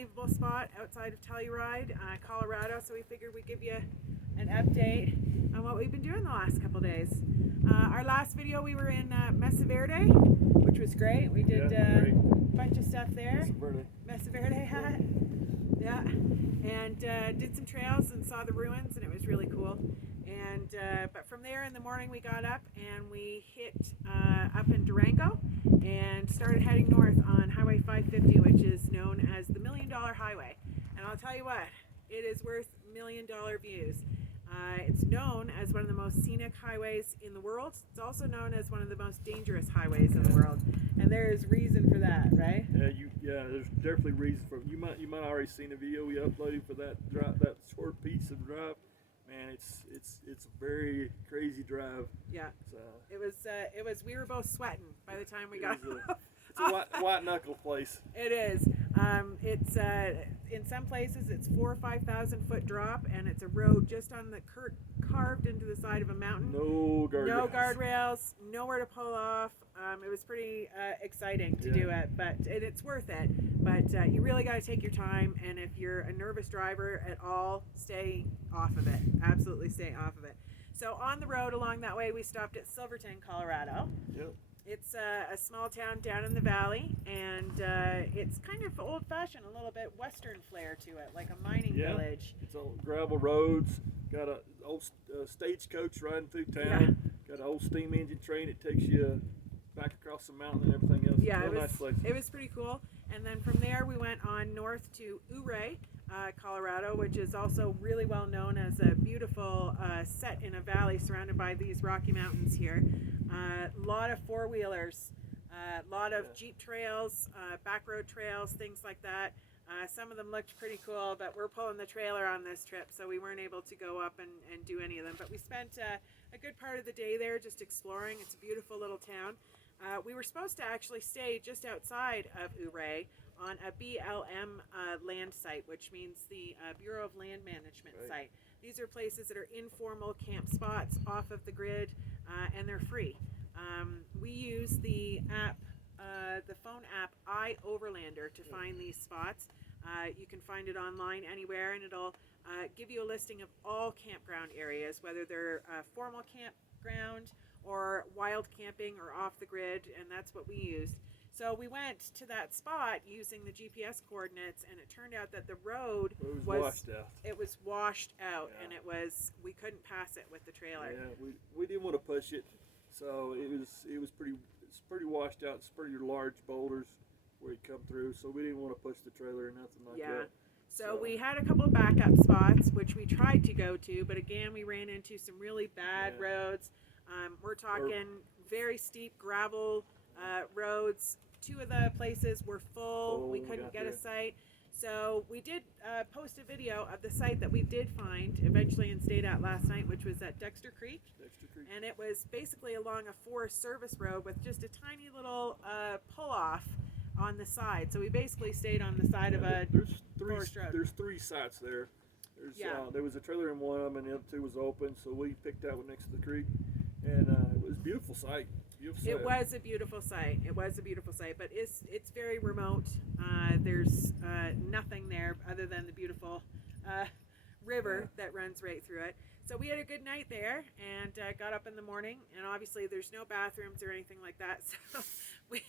unbelievable spot outside of Telluride, Colorado. So we figured we'd give you an update on what we've been doing the last couple days. Our last video we were in Mesa Verde, which was great. We did a bunch of stuff there. Mesa Verde hat. Yeah, and did some trails and saw the ruins, and it was really cool. And but from there in the morning we got up and we hit up in Durango and started heading north on Highway 550, which is known as the $1 Million Highway. And I'll tell you what, it is worth $1 million views. It's known as one of the most scenic highways in the world. It's also known as one of the most dangerous highways in the world, and there is reason for that, right? Yeah, there's definitely reason for it. You might already seen a video we uploaded for that short piece of drive. Man, it's a very crazy drive. Yeah, it was. We were both sweating by the time we got. It's a white knuckle place. It is. It's in some places it's 4,000 or 5,000 foot drop, and it's a road just on the carved into the side of a mountain. No guardrails, nowhere to pull off. It was pretty exciting to do it, but it's worth it. But you really got to take your time, and if you're a nervous driver at all, stay off of it. Absolutely stay off of it. So on the road along that way, we stopped at Silverton, Colorado. Yep. It's a small town down in the valley, and it's kind of old-fashioned, a little bit western flair to it, like a mining village. It's all gravel roads, got an old stagecoach riding through town, got an old steam engine train that takes you back across the mountain and everything else. Yeah, it was pretty cool. And then from there we went on north to Ouray, Colorado, which is also really well known as a beautiful set in a valley surrounded by these Rocky Mountains here. A lot of four-wheelers, a lot of Jeep trails, back road trails, things like that. Some of them looked pretty cool, but we're pulling the trailer on this trip, so we weren't able to go up and do any of them. But we spent a good part of the day there just exploring. It's a beautiful little town. We were supposed to actually stay just outside of Ouray on a BLM land site, which means the Bureau of Land Management site. These are places that are informal camp spots off of the grid, and they're free. We use the app, the phone app iOverlander to find these spots. You can find it online anywhere, and it'll give you a listing of all campground areas, whether they're formal campground or wild camping or off the grid, and that's what we used. So we went to that spot using the GPS coordinates, and it turned out that the road was washed out, and we couldn't pass it with the trailer. Yeah, we didn't want to push it, so it's pretty washed out. It's pretty large boulders where you come through, so we didn't want to push the trailer or nothing like that. So we had a couple of backup spots, which we tried to go to, but again, we ran into some really bad roads. We're talking very steep gravel roads. Two of the places were full. We couldn't get a site. So we did post a video of the site that we did find eventually and stayed at last night, which was at Dexter Creek. And it was basically along a Forest Service road with just a tiny little pull-off on the side. So we basically stayed on the side of a forest road. There's three sites there. There was a trailer in one of them, and the other two was open, so we picked that one next to the creek. And it was a beautiful site. It was a beautiful site. But it's very remote. There's nothing there other than the beautiful river that runs right through it. So we had a good night there, and got up in the morning, and obviously there's no bathrooms or anything like that, so we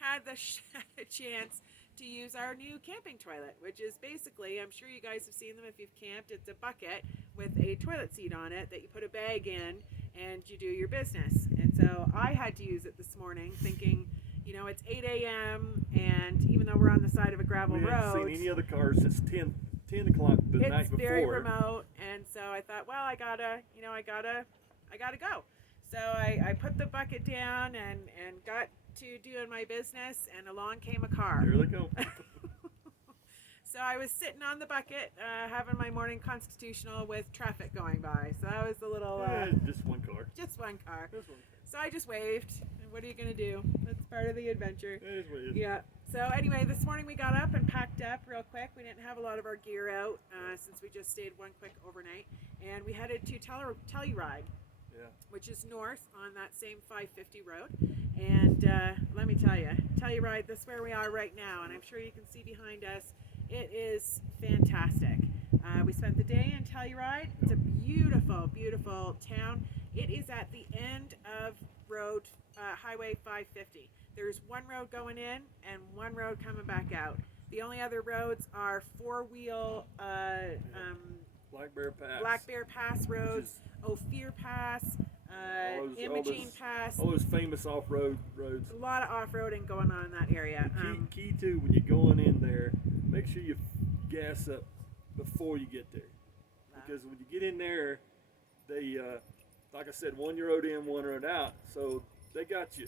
had the chance to use our new camping toilet, which is basically, I'm sure you guys have seen them if you've camped, it's a bucket with a toilet seat on it that you put a bag in and you do your business. And so I had to use it this morning thinking, it's 8 a.m. and even though we're on the side of a gravel road, we haven't seen any other cars since 10 o'clock the night before. It's very remote, and so I thought, well, I gotta go. So I put the bucket down and got to doing my business, and along came a car. Here they go. So I was sitting on the bucket, having my morning constitutional with traffic going by. So that was a little... just one car. Just one car. So I just waved. And what are you going to do? That's part of the adventure. It is what it is. Yeah. So anyway, this morning we got up and packed up real quick. We didn't have a lot of our gear out since we just stayed one quick overnight. And we headed to Telluride, which is north on that same 550 road. And let me tell you, Telluride, this is where we are right now. And I'm sure you can see behind us, It is fantastic. We spent the day in Telluride. It's a beautiful, beautiful town. It is at the end of road Highway 550. There's one road going in and one road coming back out. The only other roads are four-wheel Black Bear Pass roads, Ophir Pass, Imogene Pass. All those famous off-road roads. A lot of off-roading going on in that area. The key too, when you're going in there, make sure you gas up before you get there, because when you get in there, they, like I said, one road in, one road out, so they got you.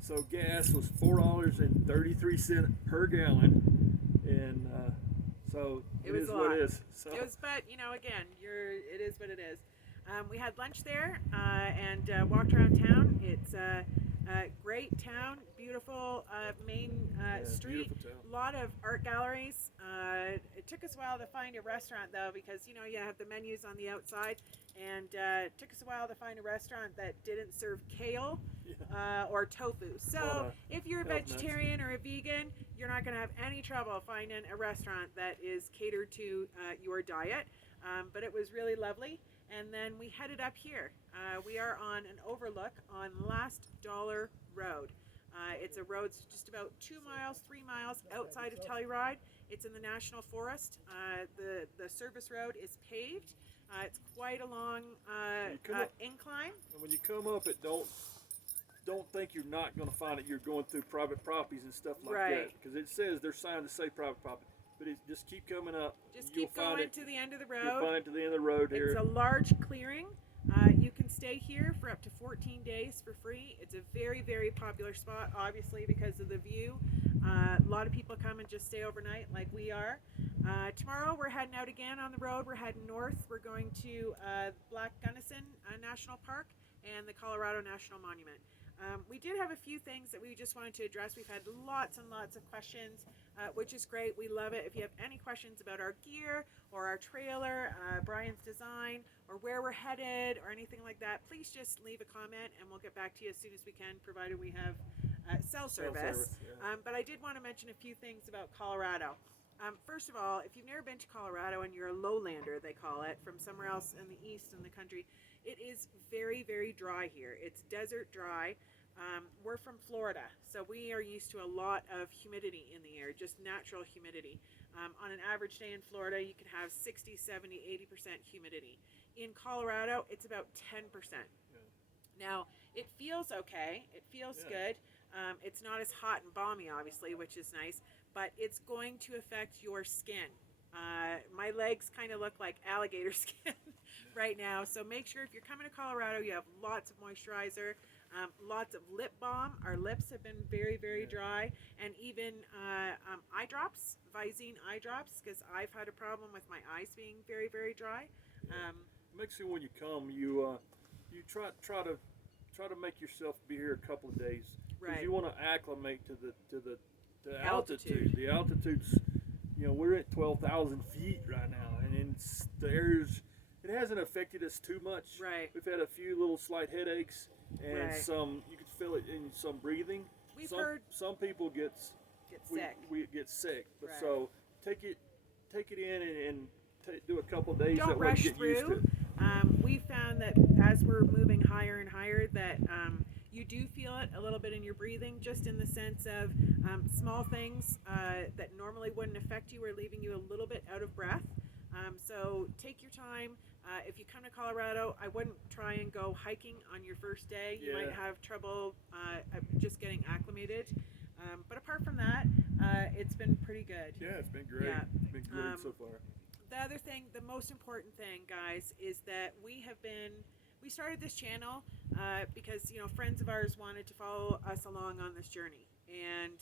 So gas was $4.33 per gallon, and so it was is a what lot. it is. So. It was, but again, it is what it is. We had lunch there and walked around town. It's a great town, beautiful main street. A lot of art galleries. It took us a while to find a restaurant though, because you have the menus on the outside, and it took us a while to find a restaurant that didn't serve kale or tofu. So if you're a vegetarian or a vegan, you're not going to have any trouble finding a restaurant that is catered to your diet. But it was really lovely. And then we headed up here. We are on an overlook on Last Dollar Road. It's a road just about 2 miles, 3 miles outside of Telluride. It's in the National Forest. The service road is paved. It's quite a long incline. And when you come up it, don't think you're not going to find it. You're going through private properties and stuff like that. Because it says there's signs to say private property. But just keep coming up. Just keep going to the end of the road. You'll find it to the end of the road here. It's a large clearing. You can stay here for up to 14 days for free. It's a very, very popular spot, obviously, because of the view. A lot of people come and just stay overnight like we are. Tomorrow we're heading out again on the road. We're heading north. We're going to Black Gunnison National Park and the Colorado National Monument. We did have a few things that we just wanted to address. We've had lots and lots of questions, which is great. We love it. If you have any questions about our gear or our trailer, Brian's design, or where we're headed or anything like that, please just leave a comment and we'll get back to you as soon as we can, provided we have cell service. But I did want to mention a few things about Colorado. First of all, if you've never been to Colorado and you're a lowlander, they call it, from somewhere else in the east in the country, it is very, very dry here. It's desert dry. We're from Florida, so we are used to a lot of humidity in the air, just natural humidity. On an average day in Florida, you can have 60, 70, 80% humidity. In Colorado, it's about 10%. Now, it feels okay. It feels good. It's not as hot and balmy, obviously, which is nice, but it's going to affect your skin. My legs kind of look like alligator skin right now, so make sure if you're coming to Colorado, you have lots of moisturizer, lots of lip balm. Our lips have been very, very dry, and even eye drops, Visine eye drops, because I've had a problem with my eyes being very, very dry. Make sure when you come, you try to make yourself be here a couple of days, because you want to acclimate to the altitude. The altitude's, we're at 12,000 feet right now, and the air's, it hasn't affected us too much. We've had a few little slight headaches, and some, you can feel it in some breathing. We've heard some people get sick. We get sick, but so take it in and do a couple of days. Don't rush through. We found that as we're moving higher and higher, that you do feel it a little bit in your breathing, just in the sense of small things that normally wouldn't affect you are leaving you a little bit out of breath. So take your time. If you come to Colorado, I wouldn't try and go hiking on your first day. You might have trouble just getting acclimated. But apart from that, it's been pretty good. Yeah, it's been great. It's been great so far. The other thing, the most important thing, guys, is that we started this channel because friends of ours wanted to follow us along on this journey, and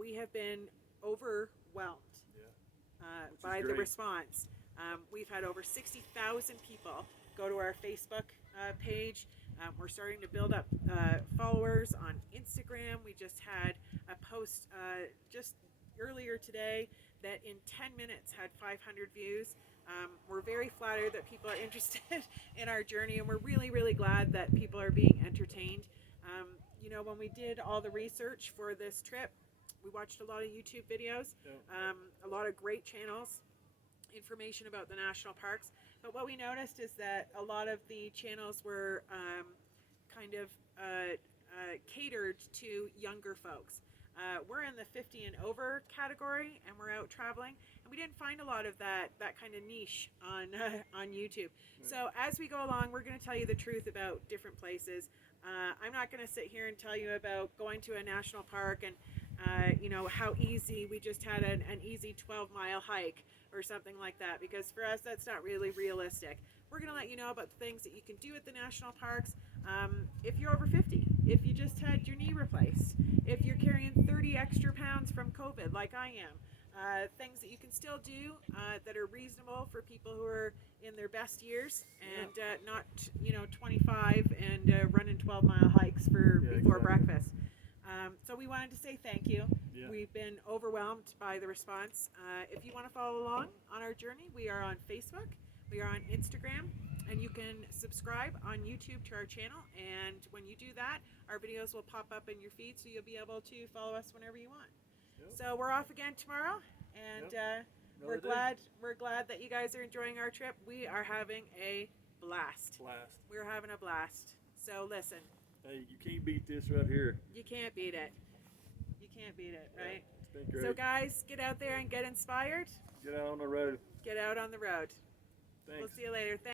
we have been overwhelmed by the response. We've had over 60,000 people go to our Facebook page. We're starting to build up followers on Instagram. We just had a post just earlier today that in 10 minutes had 500 views. We're very flattered that people are interested in our journey, and we're really, really glad that people are being entertained. When we did all the research for this trip, We watched a lot of YouTube videos, Yeah. a lot of great channels, information about the national parks. But what we noticed is that a lot of the channels were kind of catered to younger folks. We're in the 50 and over category, and we're out traveling, and we didn't find a lot of that kind of niche on on YouTube. So as we go along, we're going to tell you the truth about different places. I'm not going to sit here and tell you about going to a national park and you know, how easy we just had an easy 12-mile hike or something like that, because for us that's not really realistic. We're going to let you know about the things that you can do at the national parks. If you're over 50, if you just had your knee replaced, if you're carrying 30 extra pounds from COVID like I am, things that you can still do that are reasonable for people who are in their best years and not, you know, 25 and running 12-mile hikes for before exactly. breakfast. So we wanted to say thank you. Yeah. We've been overwhelmed by the response. If you want to follow along on our journey, we are on Facebook, we are on Instagram, and you can subscribe on YouTube to our channel. And when you do that, our videos will pop up in your feed, so you'll be able to follow us whenever you want. Yep. So we're off again tomorrow, and we're glad that you guys are enjoying our trip. We are having a blast. We're having a blast. So listen. Hey, you can't beat this right here. You can't beat it. You can't beat it, right? It's been great. So guys, get out there and get inspired. Get out on the road. Get out on the road. Thanks. We'll see you later.